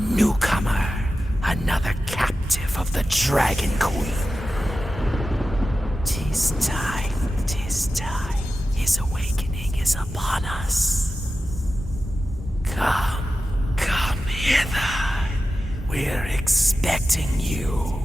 Newcomer, another captive of the Dragon Queen. 'Tis time, 'tis time. His awakening is upon us. Come hither. We're expecting you.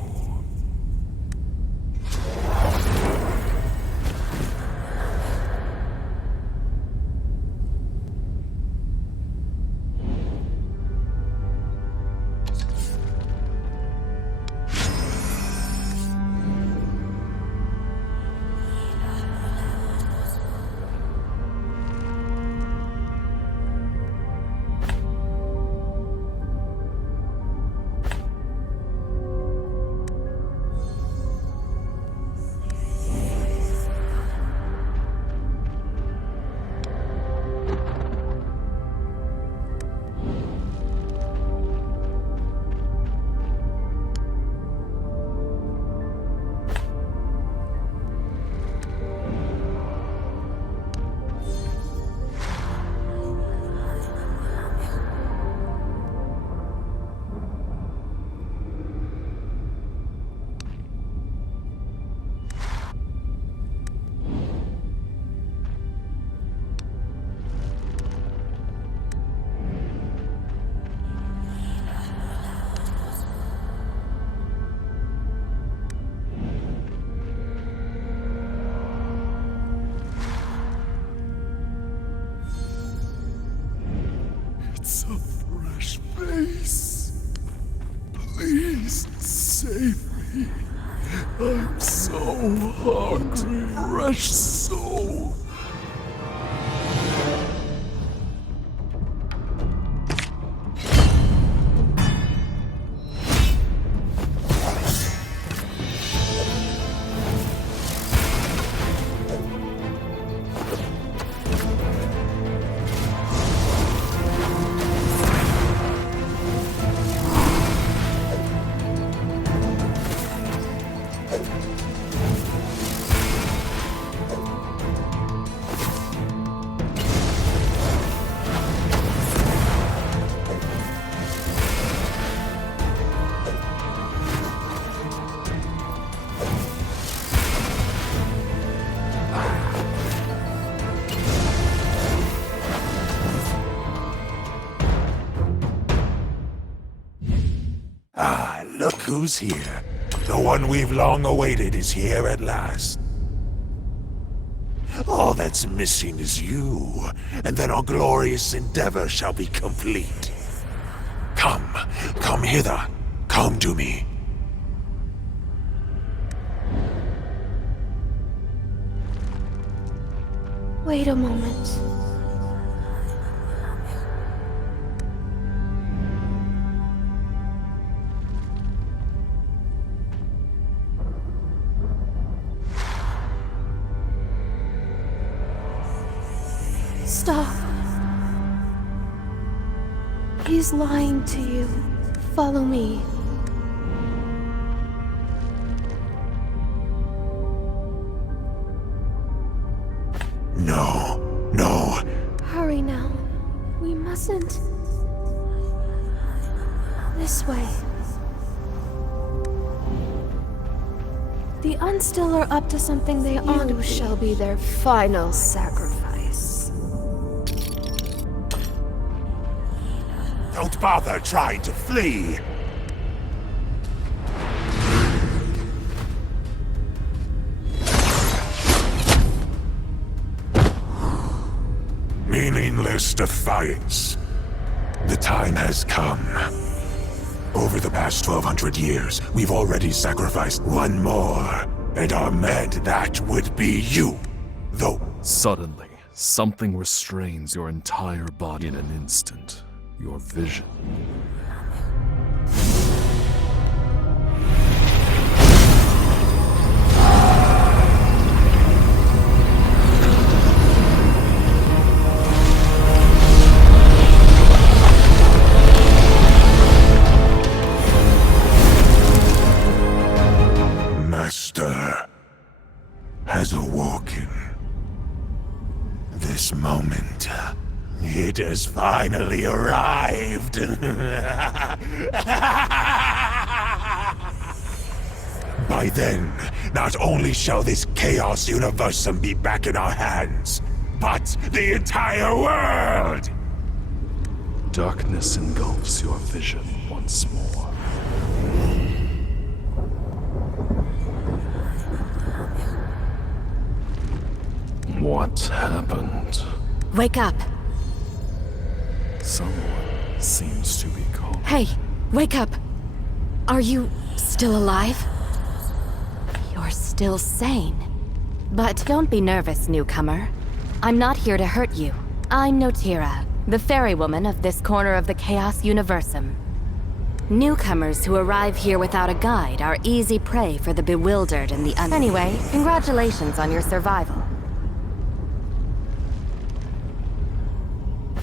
It's a fresh face. Please save me. I'm so hungry. Fresh soul. Look who's here. The one we've long awaited is here at last. All that's missing is you, and then our glorious endeavor shall be complete. Come hither. Come to me. Wait a moment. Stop. He's lying to you. Follow me. No. Hurry now. We mustn't. This way. The Unstill are up to something they ought to be. You shall be their final sacrifice. Don't bother trying to flee. Meaningless defiance. The time has come. Over the past 1200 years, we've already sacrificed one more. And our med, that would be you. Though Suddenly, something restrains your entire body in an instant. Your vision. Master has awoken. This moment It has finally arrived. By then, not only shall this chaos universum be back in our hands, but the entire world! Darkness engulfs your vision once more. What happened? Wake up. Someone seems to be calling. Hey, wake up. Are you still alive? You're still sane. But don't be nervous, newcomer. I'm not here to hurt you. I'm Notira, the fairy woman of this corner of the Chaos Universum. Newcomers who arrive here without a guide are easy prey for the bewildered and the Anyway, congratulations on your survival.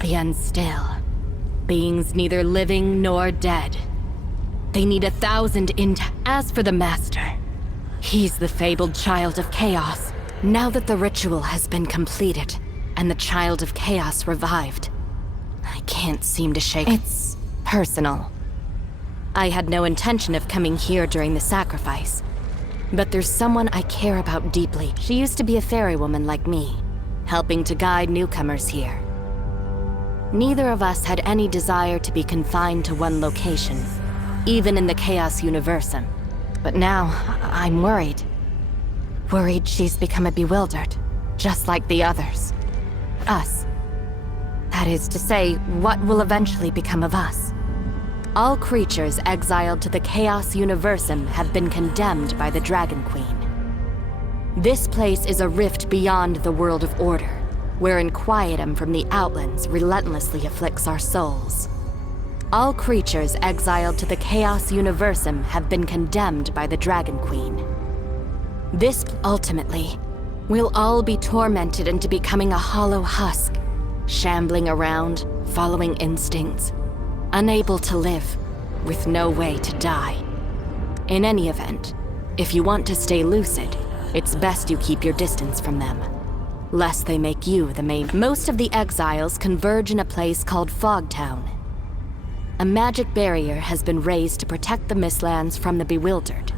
The unstill. Beings neither living nor dead. They need 1,000 As for the Master, he's the fabled child of chaos. Now that the ritual has been completed, and the child of chaos revived, I can't seem to shake. It's personal. I had no intention of coming here during the sacrifice, but there's someone I care about deeply. She used to be a fairy woman like me, helping to guide newcomers here. Neither of us had any desire to be confined to one location, even in the Chaos Universum. But now, I'm worried. Worried she's become a bewildered, just like the others. Us. That is to say, what will eventually become of us. All creatures exiled to the Chaos Universum have been condemned by the Dragon Queen. This place is a rift beyond the world of order, where inquietum from the Outlands relentlessly afflicts our souls. All creatures exiled to the Chaos Universum have been condemned by the Dragon Queen. This, ultimately, we'll all be tormented into becoming a hollow husk, shambling around, following instincts, unable to live, with no way to die. In any event, if you want to stay lucid, it's best you keep your distance from them, lest they make you the main. Most of the exiles converge in a place called Fogtown. A magic barrier has been raised to protect the Mistlands from the bewildered,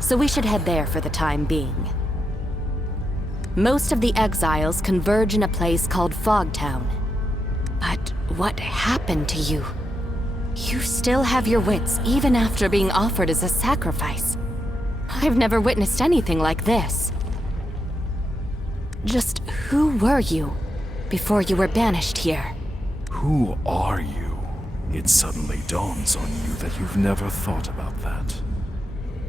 so we should head there for the time being. Most of the exiles converge in a place called Fogtown. But what happened to you? You still have your wits even after being offered as a sacrifice. I've never witnessed anything like this. Just who were you before you were banished here? Who are you? It suddenly dawns on you that you've never thought about that.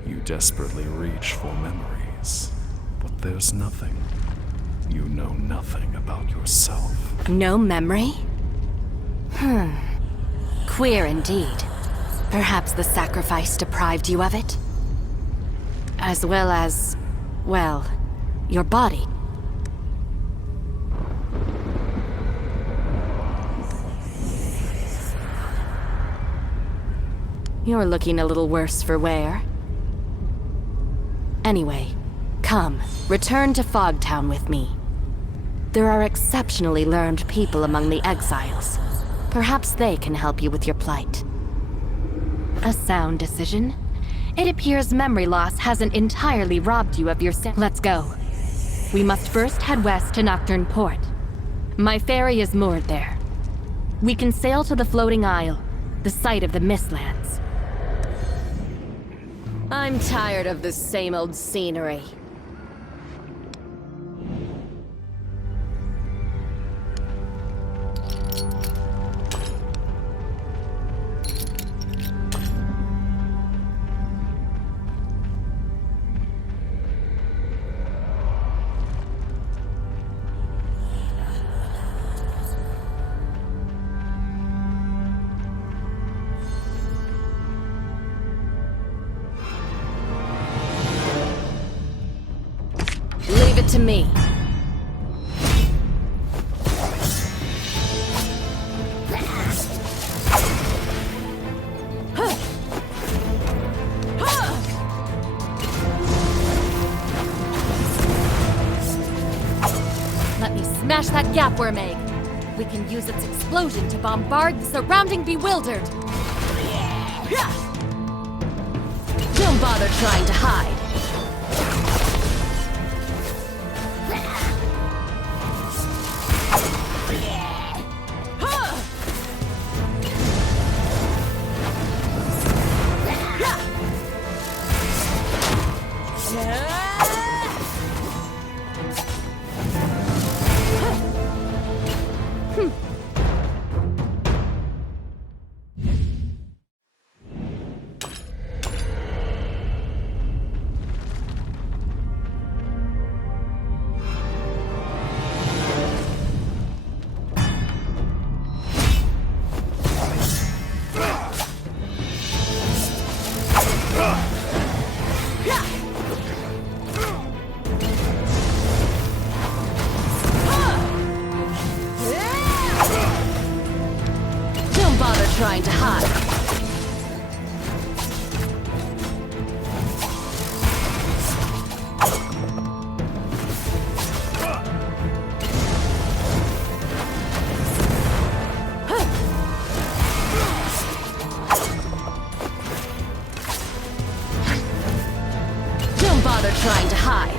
You desperately reach for memories, but there's nothing. You know nothing about yourself. No memory? Queer indeed. Perhaps the sacrifice deprived you of it? As well as, well, your body. You're looking a little worse for wear. Anyway, come, return to Fogtown with me. There are exceptionally learned people among the exiles. Perhaps they can help you with your plight. A sound decision. It appears memory loss hasn't entirely robbed you of your Let's go. We must first head west to Nocturne Port. My ferry is moored there. We can sail to the Floating Isle, the site of the Mistlands. I'm tired of the same old scenery. Leave it to me. Let me smash that gap, Worm Egg. We can use its explosion to bombard the surrounding bewildered. Don't bother trying to hide. Trying to hide. Don't bother trying to hide.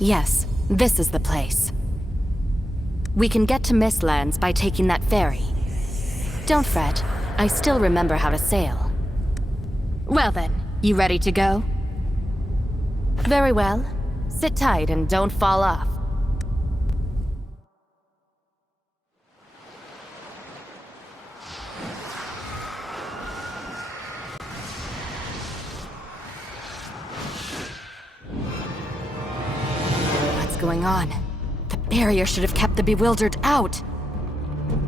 Yes, this is the place. We can get to Mistlands by taking that ferry. Don't fret, I still remember how to sail. Well then, you ready to go? Very well. Sit tight and don't fall off. Going on? The barrier should have kept the bewildered out.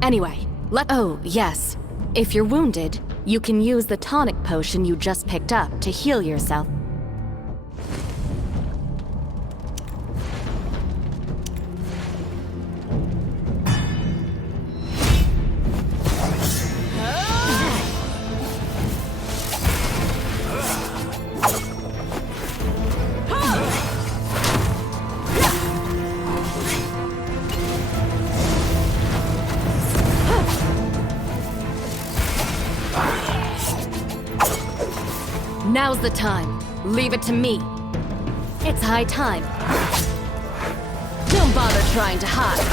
Anyway, oh, yes. If you're wounded, you can use the tonic potion you just picked up to heal yourself. Now's the time. Leave it to me. It's high time. Don't bother trying to hide.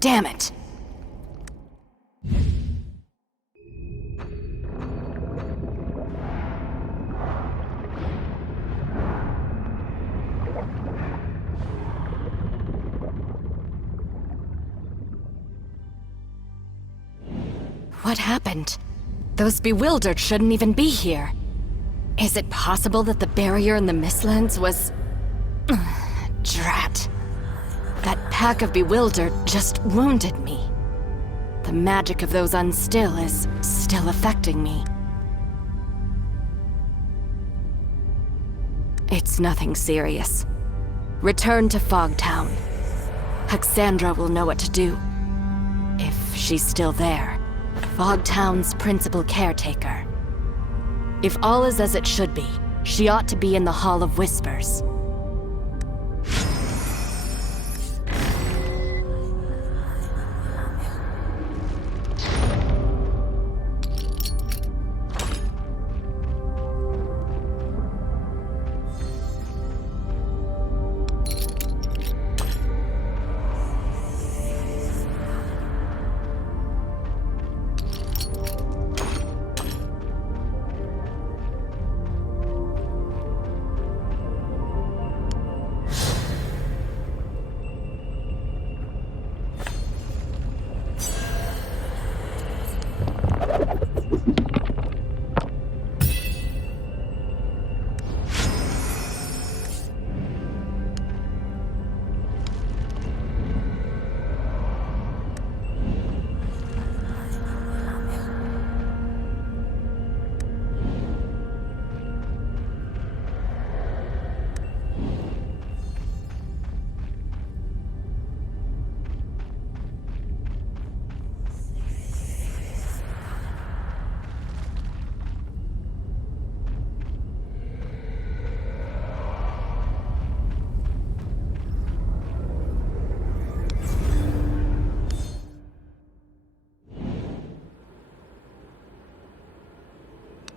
Damn it. What happened? Those bewildered shouldn't even be here. Is it possible that the barrier in the Mistlands was... Drat. That pack of bewildered just wounded me. The magic of those unstill is still affecting me. It's nothing serious. Return to Fogtown. Haxandra will know what to do. If she's still there. Fogtown's principal caretaker. If all is as it should be, she ought to be in the Hall of Whispers.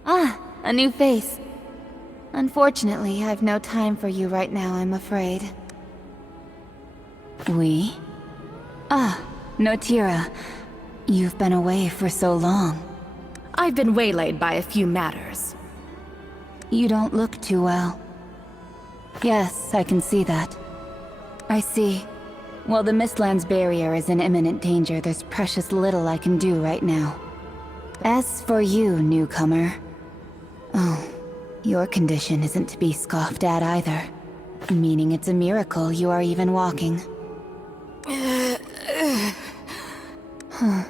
Ah, a new face. Unfortunately, I've no time for you right now, I'm afraid. We? Ah, Notira. You've been away for so long. I've been waylaid by a few matters. You don't look too well. Yes, I can see that. I see. While the Mistlands barrier is in imminent danger, there's precious little I can do right now. As for you, newcomer... Oh, your condition isn't to be scoffed at either. Meaning it's a miracle you are even walking. Huh.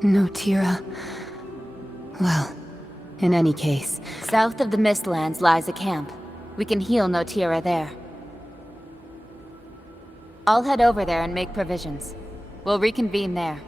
Notira. Well, in any case... South of the Mistlands lies a camp. We can heal Notira there. I'll head over there and make provisions. We'll reconvene there.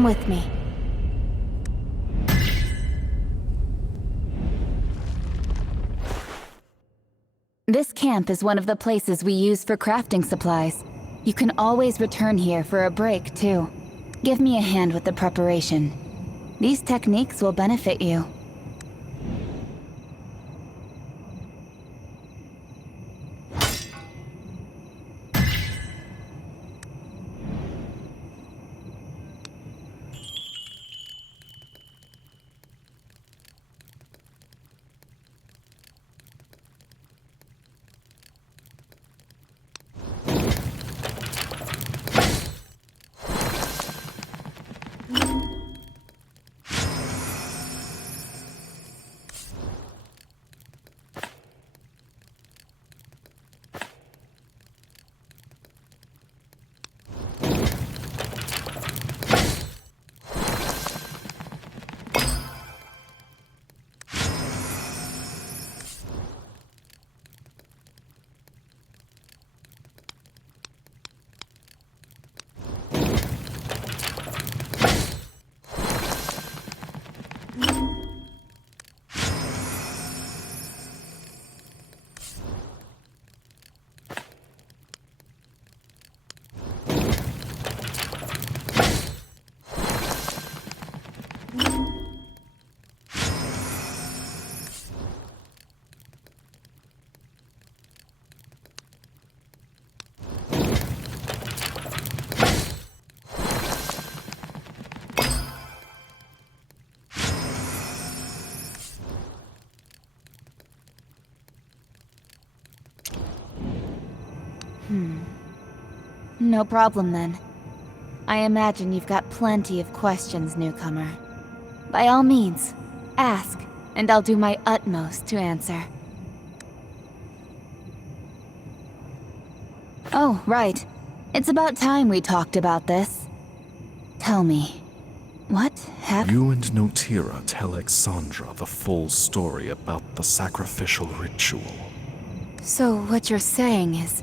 Come with me. This camp is one of the places we use for crafting supplies. You can always return here for a break, too. Give me a hand with the preparation. These techniques will benefit you. No problem then. I imagine you've got plenty of questions, newcomer. By all means, ask, and I'll do my utmost to answer. Oh, right. It's about time we talked about this. Tell me, what happened? You and Notira tell Exandra the full story about the sacrificial ritual. So what you're saying is,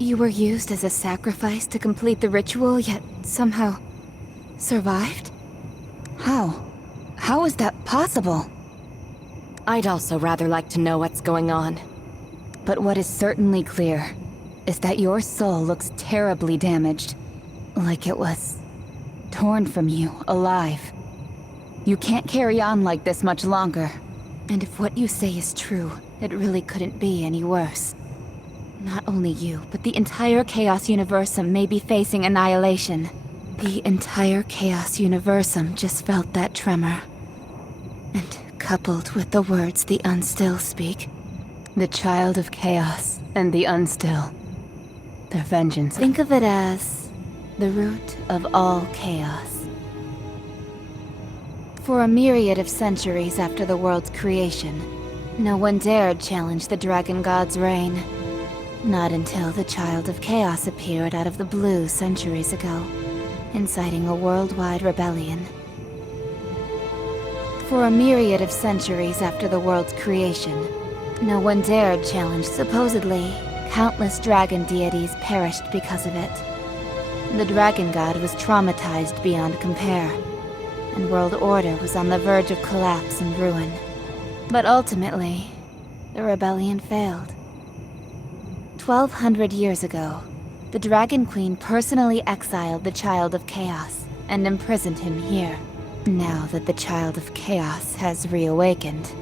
you were used as a sacrifice to complete the ritual, yet somehow survived? How? How is that possible? I'd also rather like to know what's going on. But what is certainly clear is that your soul looks terribly damaged. Like it was torn from you, alive. You can't carry on like this much longer. And if what you say is true, it really couldn't be any worse. Not only you, but the entire Chaos Universum may be facing annihilation. The entire Chaos Universum just felt that tremor. And coupled with the words the Unstill speak, the Child of Chaos and the Unstill, their vengeance. Think of it as the root of all chaos. For a myriad of centuries after the world's creation, no one dared challenge the Dragon God's reign. Not until the Child of Chaos appeared out of the blue centuries ago, inciting a worldwide rebellion. For a myriad of centuries after the world's creation, no one dared challenge. Supposedly, countless dragon deities perished because of it. The Dragon God was traumatized beyond compare, and world order was on the verge of collapse and ruin. But ultimately, the rebellion failed. 1,200 years ago, the Dragon Queen personally exiled the Child of Chaos and imprisoned him here. Now that the Child of Chaos has reawakened.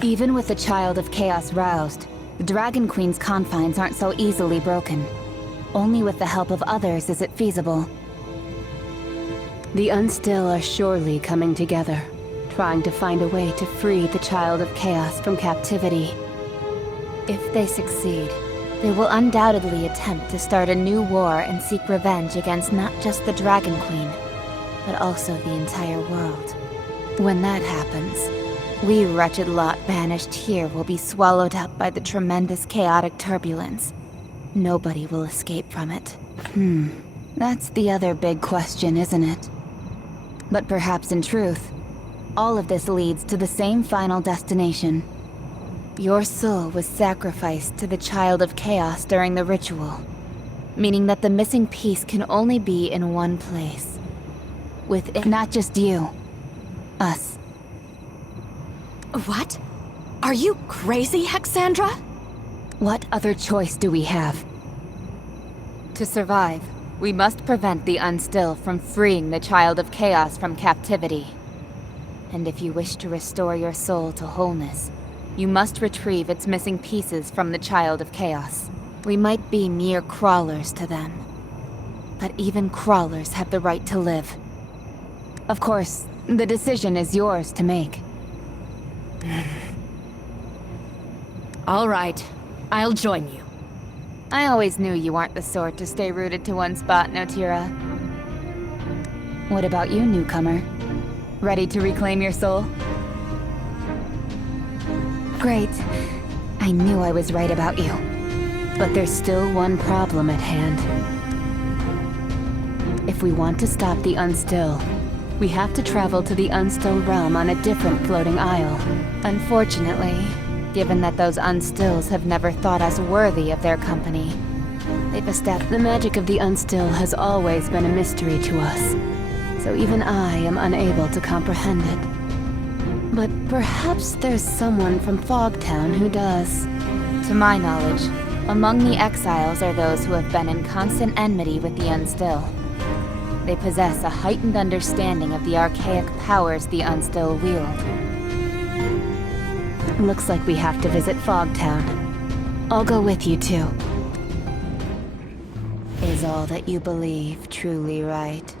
Even with the Child of Chaos roused, the Dragon Queen's confines aren't so easily broken. Only with the help of others is it feasible. The Unstill are surely coming together, trying to find a way to free the Child of Chaos from captivity. If they succeed, they will undoubtedly attempt to start a new war and seek revenge against not just the Dragon Queen, but also the entire world. When that happens, we wretched lot banished here will be swallowed up by the tremendous chaotic turbulence. Nobody will escape from it. That's the other big question, isn't it? But perhaps in truth, all of this leads to the same final destination. Your soul was sacrificed to the Child of Chaos during the ritual, meaning that the missing piece can only be in one place. with it. Not just you. Us. What? Are you crazy, Hexandra? What other choice do we have? To survive, we must prevent the Unstill from freeing the Child of Chaos from captivity. And if you wish to restore your soul to wholeness, you must retrieve its missing pieces from the Child of Chaos. We might be mere crawlers to them, but even crawlers have the right to live. Of course, the decision is yours to make. All right, I'll join you. I always knew you aren't the sort to stay rooted to one spot, Notira. What about you, newcomer? Ready to reclaim your soul? Great. I knew I was right about you. But there's still one problem at hand. If we want to stop the Unstill, we have to travel to the Unstill realm on a different floating isle. Unfortunately, given that those Unstills have never thought us worthy of their company, they've established the magic of the Unstill has always been a mystery to us, so even I am unable to comprehend it. But perhaps there's someone from Fogtown who does. To my knowledge, among the exiles are those who have been in constant enmity with the Unstill. They possess a heightened understanding of the archaic powers the Unstill wield. Looks like we have to visit Fogtown. I'll go with you too. Is all that you believe truly right?